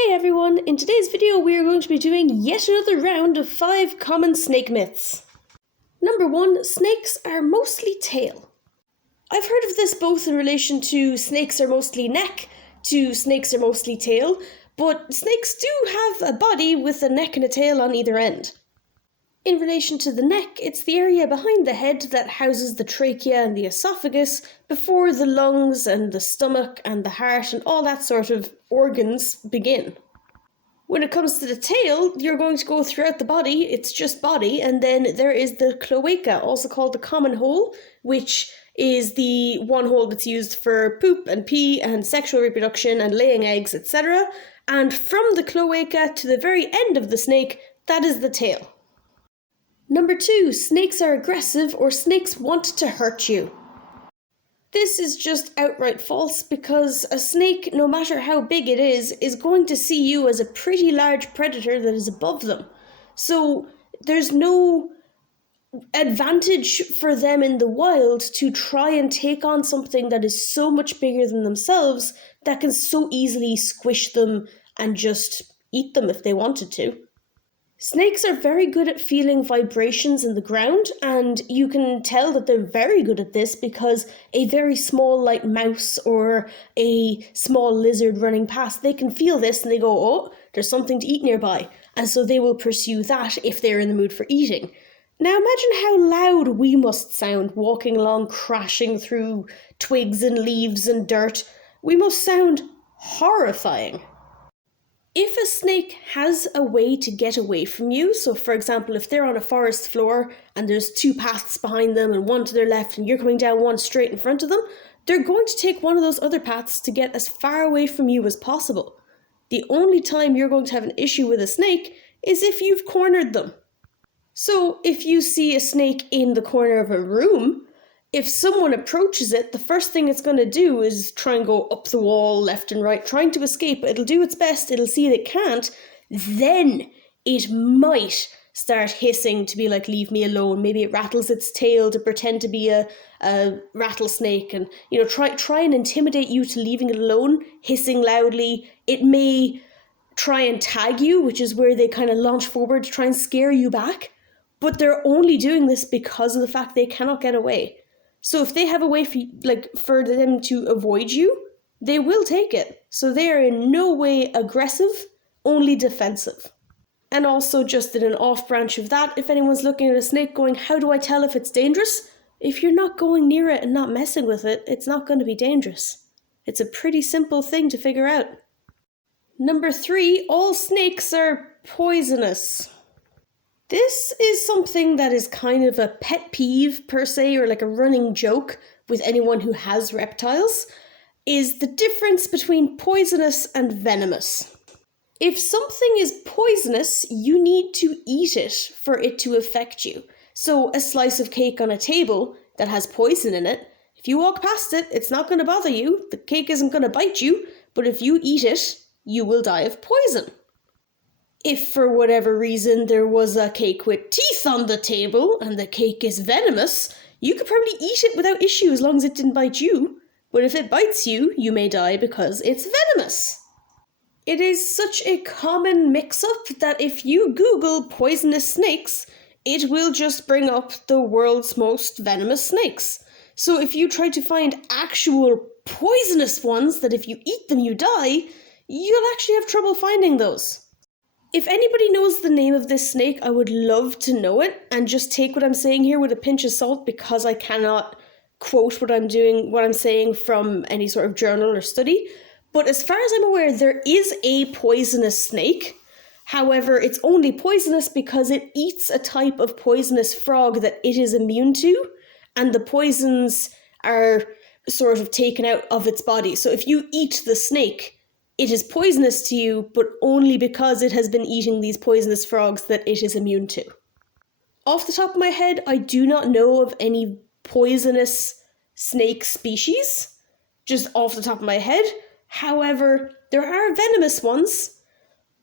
Hey everyone, in today's video we are going to be doing yet another round of 5 common snake myths. Number 1, snakes are mostly tail. I've heard of this both in relation to snakes are mostly neck, to snakes are mostly tail, but snakes do have a body with a neck and a tail on either end. In relation to the neck, it's the area behind the head that houses the trachea and the esophagus before the lungs and the stomach and the heart and all that sort of organs begin. When it comes to the tail, you're going to go throughout the body, it's just body, and then there is the cloaca, also called the common hole, which is the one hole that's used for poop and pee and sexual reproduction and laying eggs, etc. And from the cloaca to the very end of the snake, that is the tail. Number 2, snakes are aggressive or snakes want to hurt you. This is just outright false because a snake, no matter how big it is going to see you as a pretty large predator that is above them. So there's no advantage for them in the wild to try and take on something that is so much bigger than themselves that can so easily squish them and just eat them if they wanted to. Snakes are very good at feeling vibrations in the ground, and you can tell that they're very good at this because a very small light mouse or a small lizard running past, they can feel this and they go, oh, there's something to eat nearby, and so they will pursue that if they're in the mood for eating. Now imagine how loud we must sound walking along, crashing through twigs and leaves and dirt. We must sound horrifying. If a snake has a way to get away from you, so for example, if they're on a forest floor and there's 2 paths behind them and one to their left and you're coming down one straight in front of them, they're going to take one of those other paths to get as far away from you as possible. The only time you're going to have an issue with a snake is if you've cornered them. So if you see a snake in the corner of a room, if someone approaches it, the first thing it's going to do is try and go up the wall, left and right, trying to escape. It'll do its best, it'll see it can't, then it might start hissing to be like, leave me alone. Maybe it rattles its tail to pretend to be a rattlesnake and, try and intimidate you to leaving it alone, hissing loudly. It may try and tag you, which is where they kind of launch forward to try and scare you back. But they're only doing this because of the fact they cannot get away. So if they have a way for them to avoid you, they will take it. So they are in no way aggressive, only defensive. And also, just in an off branch of that, if anyone's looking at a snake going, how do I tell if it's dangerous? If you're not going near it and not messing with it, it's not going to be dangerous. It's a pretty simple thing to figure out. Number 3, all snakes are poisonous. This is something that is kind of a pet peeve per se, or like a running joke with anyone who has reptiles, is the difference between poisonous and venomous. If something is poisonous, you need to eat it for it to affect you. So a slice of cake on a table that has poison in it, if you walk past it, it's not going to bother you, the cake isn't going to bite you, but if you eat it, you will die of poison. If for whatever reason there was a cake with teeth on the table and the cake is venomous, you could probably eat it without issue as long as it didn't bite you. But if it bites you, you may die because it's venomous. It is such a common mix-up that if you Google poisonous snakes, it will just bring up the world's most venomous snakes. So if you try to find actual poisonous ones that if you eat them you die, you'll actually have trouble finding those. If anybody knows the name of this snake, I would love to know it, and just take what I'm saying here with a pinch of salt because I cannot quote what I'm saying from any sort of journal or study. But as far as I'm aware, there is a poisonous snake. However, it's only poisonous because it eats a type of poisonous frog that it is immune to, and the poisons are sort of taken out of its body. So if you eat the snake, it is poisonous to you, but only because it has been eating these poisonous frogs that it is immune to. Off the top of my head, I do not know of any poisonous snake species, just off the top of my head. However, there are venomous ones,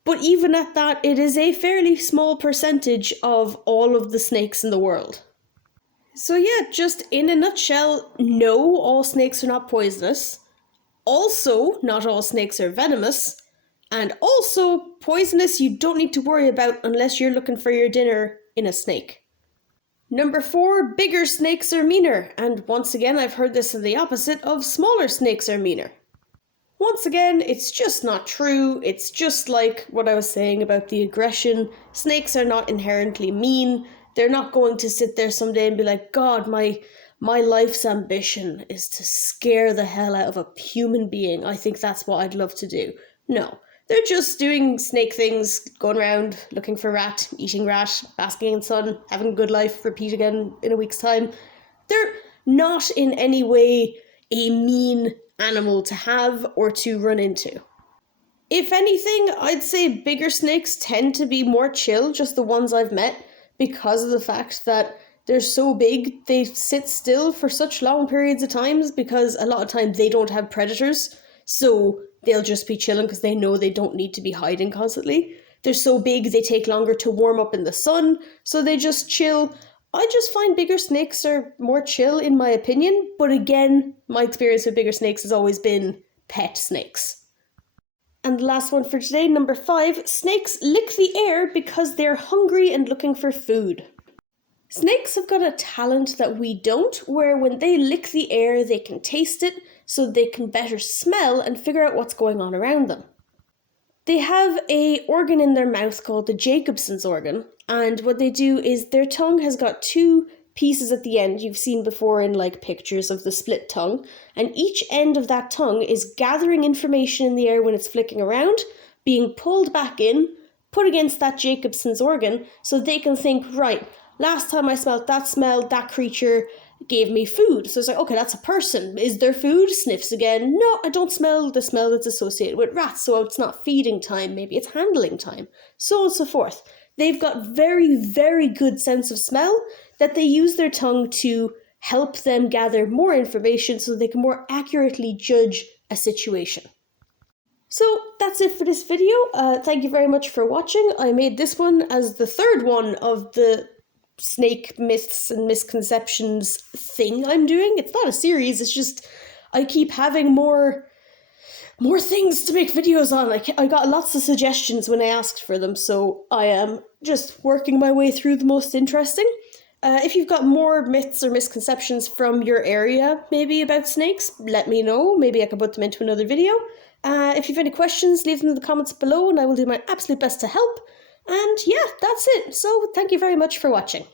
but even at that, it is a fairly small percentage of all of the snakes in the world. So yeah, just in a nutshell, no, all snakes are not poisonous. Also, not all snakes are venomous. And also poisonous you don't need to worry about unless you're looking for your dinner in a snake. Number 4, bigger snakes are meaner, and once again I've heard this in the opposite of smaller snakes are meaner. Once again, it's just not true. It's just like what I was saying about the aggression. Snakes are not inherently mean. They're not going to sit there someday and be like, God, my life's ambition is to scare the hell out of a human being. I think that's what I'd love to do. No. They're just doing snake things, going around, looking for rat, eating rat, basking in sun, having a good life, repeat again in a week's time. They're not in any way a mean animal to have or to run into. If anything, I'd say bigger snakes tend to be more chill, just the ones I've met, because of the fact that they're so big, they sit still for such long periods of times because a lot of times they don't have predators, so they'll just be chilling because they know they don't need to be hiding constantly. They're so big, they take longer to warm up in the sun, so they just chill. I just find bigger snakes are more chill in my opinion, but again, my experience with bigger snakes has always been pet snakes. And the last one for today, number 5, snakes lick the air because they're hungry and looking for food. Snakes have got a talent that we don't, where when they lick the air, they can taste it, so they can better smell and figure out what's going on around them. They have an organ in their mouth called the Jacobson's organ, and what they do is their tongue has got 2 pieces at the end you've seen before in like pictures of the split tongue, and each end of that tongue is gathering information in the air when it's flicking around, being pulled back in, put against that Jacobson's organ, so they can think, right, last time I smelled that smell, that creature gave me food. So it's like, okay, that's a person. Is there food? Sniffs again. No, I don't smell the smell that's associated with rats, so it's not feeding time. Maybe it's handling time. So on and so forth. They've got very, very good sense of smell that they use their tongue to help them gather more information so they can more accurately judge a situation. So that's it for this video. Thank you very much for watching. I made this one as the 3rd one of the snake myths and misconceptions thing I'm doing. It's not a series, it's just I keep having more things to make videos on. I got lots of suggestions when I asked for them, so I am just working my way through the most interesting. If you've got more myths or misconceptions from your area, maybe about snakes, let me know. Maybe I can put them into another video. If you've any questions, leave them in the comments below and I will do my absolute best to help. And yeah, that's it. So thank you very much for watching.